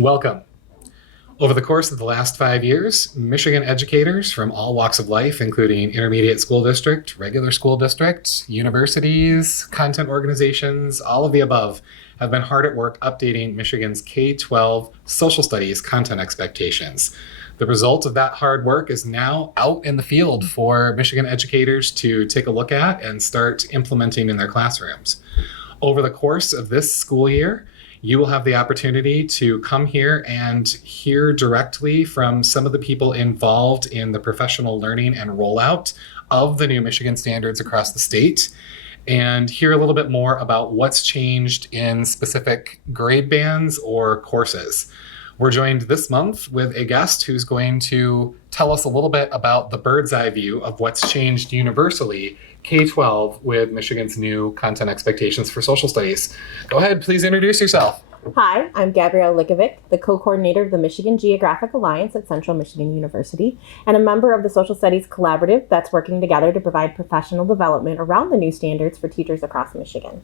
Welcome. Over the course of the last 5 years, Michigan educators from all walks of life, including intermediate school district, regular school districts, universities, content organizations, all of the above, have been hard at work updating Michigan's K-12 social studies content expectations. The result of that hard work is now out in the field for Michigan educators to take a look at and start implementing in their classrooms. Over the course of this school year, you will have the opportunity to come here and hear directly from some of the people involved in the professional learning and rollout of the new Michigan standards across the state, and hear a little bit more about what's changed in specific grade bands or courses. We're joined this month with a guest who's going to tell us a little bit about the bird's eye view of what's changed universally K-12 with Michigan's new content expectations for social studies. Go ahead, please introduce yourself. Hi, I'm Gabrielle Likavec, the co-coordinator of the Michigan Geographic Alliance at Central Michigan University, and a member of the Social Studies Collaborative that's working together to provide professional development around the new standards for teachers across Michigan.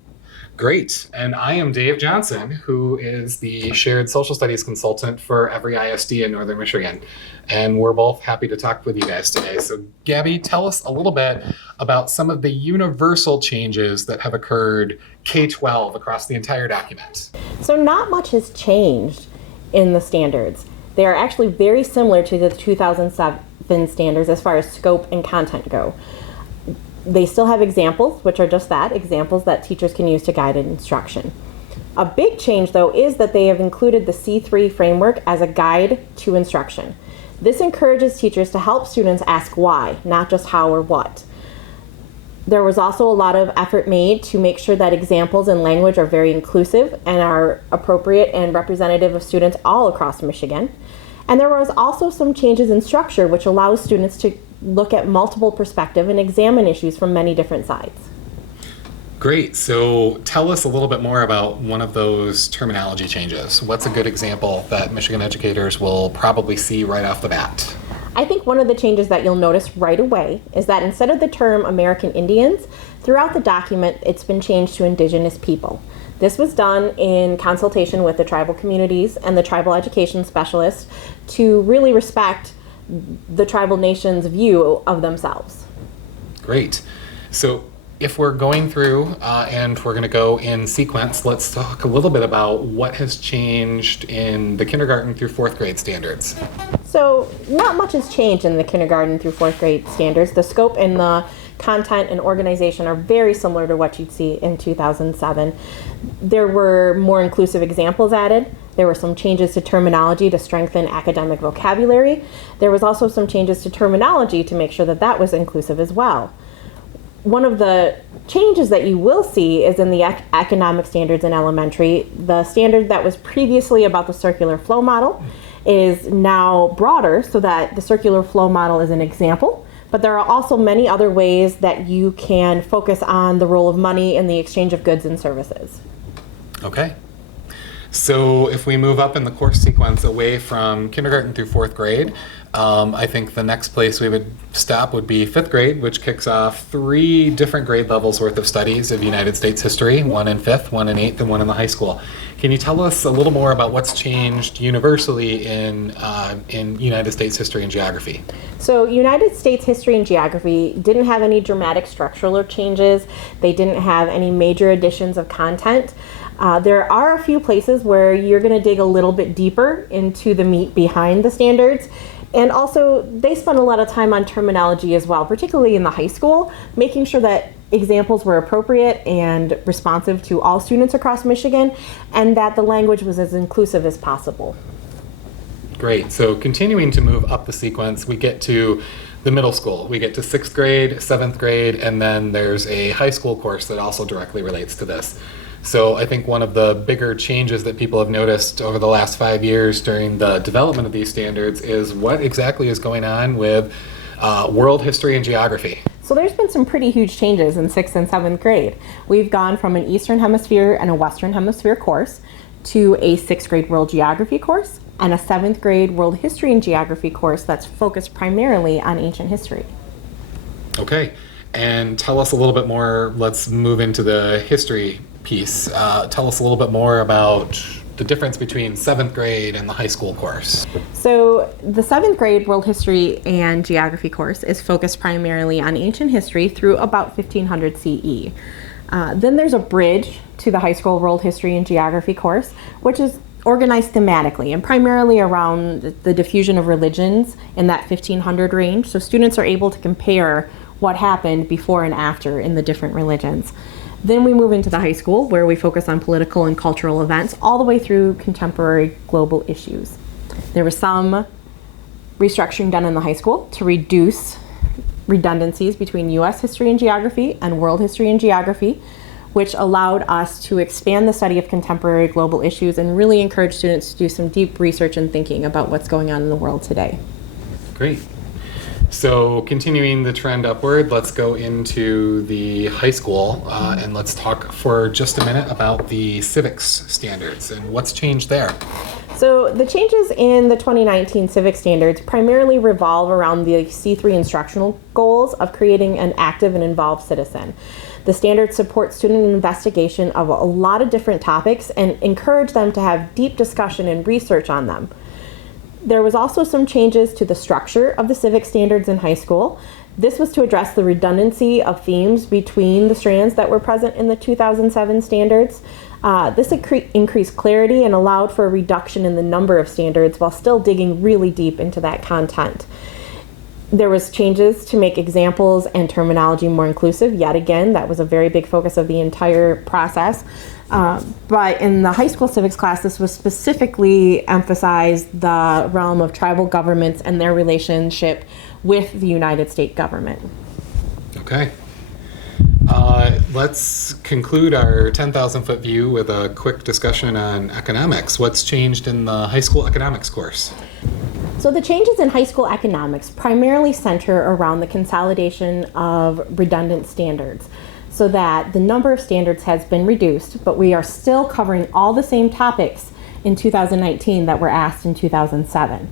Great. And I am Dave Johnson, who is the shared social studies consultant for every ISD in Northern Michigan. And we're both happy to talk with you guys today. So Gabby, tell us a little bit about some of the universal changes that have occurred K-12 across the entire document. So not much has changed in the standards. They are actually very similar to the 2007 standards as far as scope and content go. They still have examples, which are just that, examples that teachers can use to guide instruction. A big change, though, is that they have included the C3 framework as a guide to instruction. This encourages teachers to help students ask why, not just how or what. There was also a lot of effort made to make sure that examples and language are very inclusive and are appropriate and representative of students all across Michigan. And there was also some changes in structure, which allows students to look at multiple perspectives and examine issues from many different sides. Great. So tell us a little bit more about one of those terminology changes. What's a good example that Michigan educators will probably see right off the bat? I think one of the changes that you'll notice right away is that instead of the term American Indians, throughout the document it's been changed to Indigenous people. This was done in consultation with the tribal communities and the tribal education specialists to really respect the tribal nation's view of themselves. Great. So if we're going through and we're going to go in sequence, let's talk a little bit about what has changed in the kindergarten through fourth grade standards. So not much has changed in the kindergarten through fourth grade standards. The scope and the content and organization are very similar to what you'd see in 2007. There were more inclusive examples added. There were some changes to terminology to strengthen academic vocabulary. There was also some changes to terminology to make sure that that was inclusive as well. One of the changes that you will see is in the economic standards in elementary. The standard that was previously about the circular flow model is now broader so that the circular flow model is an example. But there are also many other ways that you can focus on the role of money in the exchange of goods and services. Okay. So if we move up in the course sequence away from kindergarten through fourth grade, I think the next place we would stop would be fifth grade, which kicks off 3 different grade levels worth of studies of United States history, one in fifth, one in eighth, and one in the high school. Can you tell us a little more about what's changed universally in United States history and geography? So United States history and geography didn't have any dramatic structural changes. They didn't have any major additions of content. There are a few places where you're going to dig a little bit deeper into the meat behind the standards. And also, they spent a lot of time on terminology as well, particularly in the high school, making sure that examples were appropriate and responsive to all students across Michigan, and that the language was as inclusive as possible. Great. So continuing to move up the sequence, we get to the middle school. We get to 6th grade, 7th grade, and then there's a high school course that also directly relates to this. So I think one of the bigger changes that people have noticed over the last 5 years during the development of these standards is what exactly is going on with world history and geography. So there's been some pretty huge changes in 6th and 7th grade. We've gone from an Eastern Hemisphere and a Western Hemisphere course to a 6th grade world geography course and a 7th grade world history and geography course that's focused primarily on ancient history. Okay, and tell us a little bit more. Let's move into the history piece. Tell us a little bit more about the difference between 7th grade and the high school course. So the 7th grade World History and Geography course is focused primarily on ancient history through about 1500 CE. Then there's a bridge to the high school World History and Geography course, which is organized thematically and primarily around the diffusion of religions in that 1500 range. So students are able to compare what happened before and after in the different religions. Then we move into the high school where we focus on political and cultural events all the way through contemporary global issues. There was some restructuring done in the high school to reduce redundancies between U.S. history and geography and world history and geography, which allowed us to expand the study of contemporary global issues and really encourage students to do some deep research and thinking about what's going on in the world today. Great. So continuing the trend upward, let's go into the high school and let's talk for just a minute about the civics standards and what's changed there. So the changes in the 2019 Civics Standards primarily revolve around the C3 instructional goals of creating an active and involved citizen. The standards support student investigation of a lot of different topics and encourage them to have deep discussion and research on them. There was also some changes to the structure of the civics standards in high school. This was to address the redundancy of themes between the strands that were present in the 2007 standards. This increased clarity and allowed for a reduction in the number of standards while still digging really deep into that content. There was changes to make examples and terminology more inclusive. Yet again, that was a very big focus of the entire process. But in the high school civics class, this was specifically emphasized the realm of tribal governments and their relationship with the United States government. Okay. Let's conclude our 10,000-foot view with a quick discussion on economics. What's changed in the high school economics course? So the changes in high school economics primarily center around the consolidation of redundant standards, so that the number of standards has been reduced, but we are still covering all the same topics in 2019 that were asked in 2007.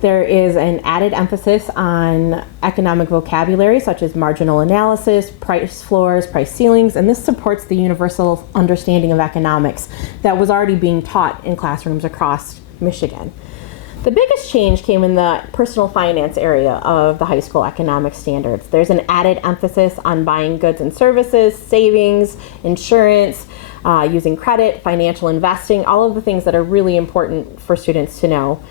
There is an added emphasis on economic vocabulary such as marginal analysis, price floors, price ceilings, and this supports the universal understanding of economics that was already being taught in classrooms across Michigan. The biggest change came in the personal finance area of the high school economic standards. There's an added emphasis on buying goods and services, savings, insurance, using credit, financial investing, all of the things that are really important for students to know.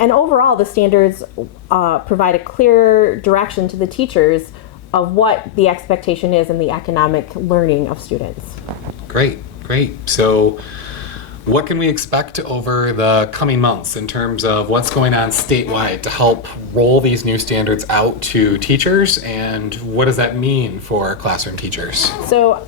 And overall, the standards provide a clear direction to the teachers of what the expectation is in the economic learning of students. Great, great. So what can we expect over the coming months in terms of what's going on statewide to help roll these new standards out to teachers, and what does that mean for classroom teachers? So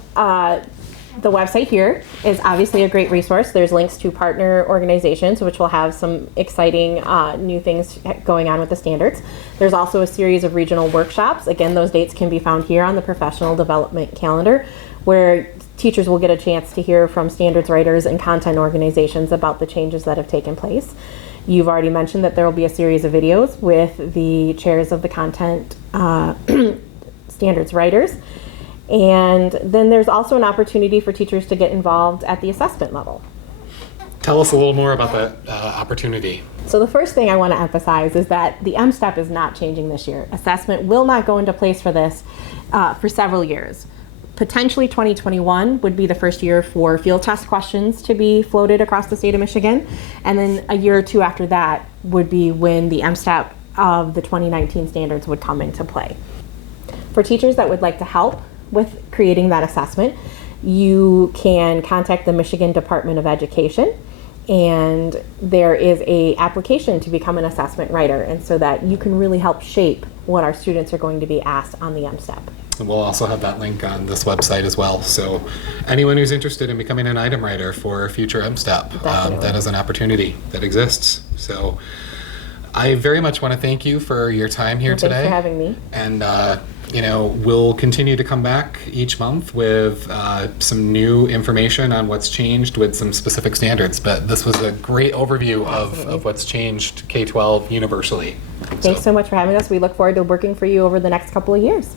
the website here is obviously a great resource. There's links to partner organizations, which will have some exciting new things going on with the standards. There's also a series of regional workshops. Again, those dates can be found here on the professional development calendar, where teachers will get a chance to hear from standards writers and content organizations about the changes that have taken place. You've already mentioned that there will be a series of videos with the chairs of the content standards writers. And then there's also an opportunity for teachers to get involved at the assessment level. Tell us a little more about that opportunity. So the first thing I want to emphasize is that the M-STEP is not changing this year. Assessment will not go into place for this for several years. Potentially 2021 would be the first year for field test questions to be floated across the state of Michigan. And then a year or two after that would be when the M-STEP of the 2019 standards would come into play. For teachers that would like to help with creating that assessment, you can contact the Michigan Department of Education, and there is a application to become an assessment writer, and so that you can really help shape what our students are going to be asked on the M-STEP. And we'll also have that link on this website as well. So anyone who's interested in becoming an item writer for future M-STEP, that is an opportunity that exists. So I very much want to thank you for your time here today. Thanks for having me. And we'll continue to come back each month with some new information on what's changed with some specific standards. But this was a great overview of what's changed K-12 universally. Thanks so much for having us. We look forward to working for you over the next couple of years.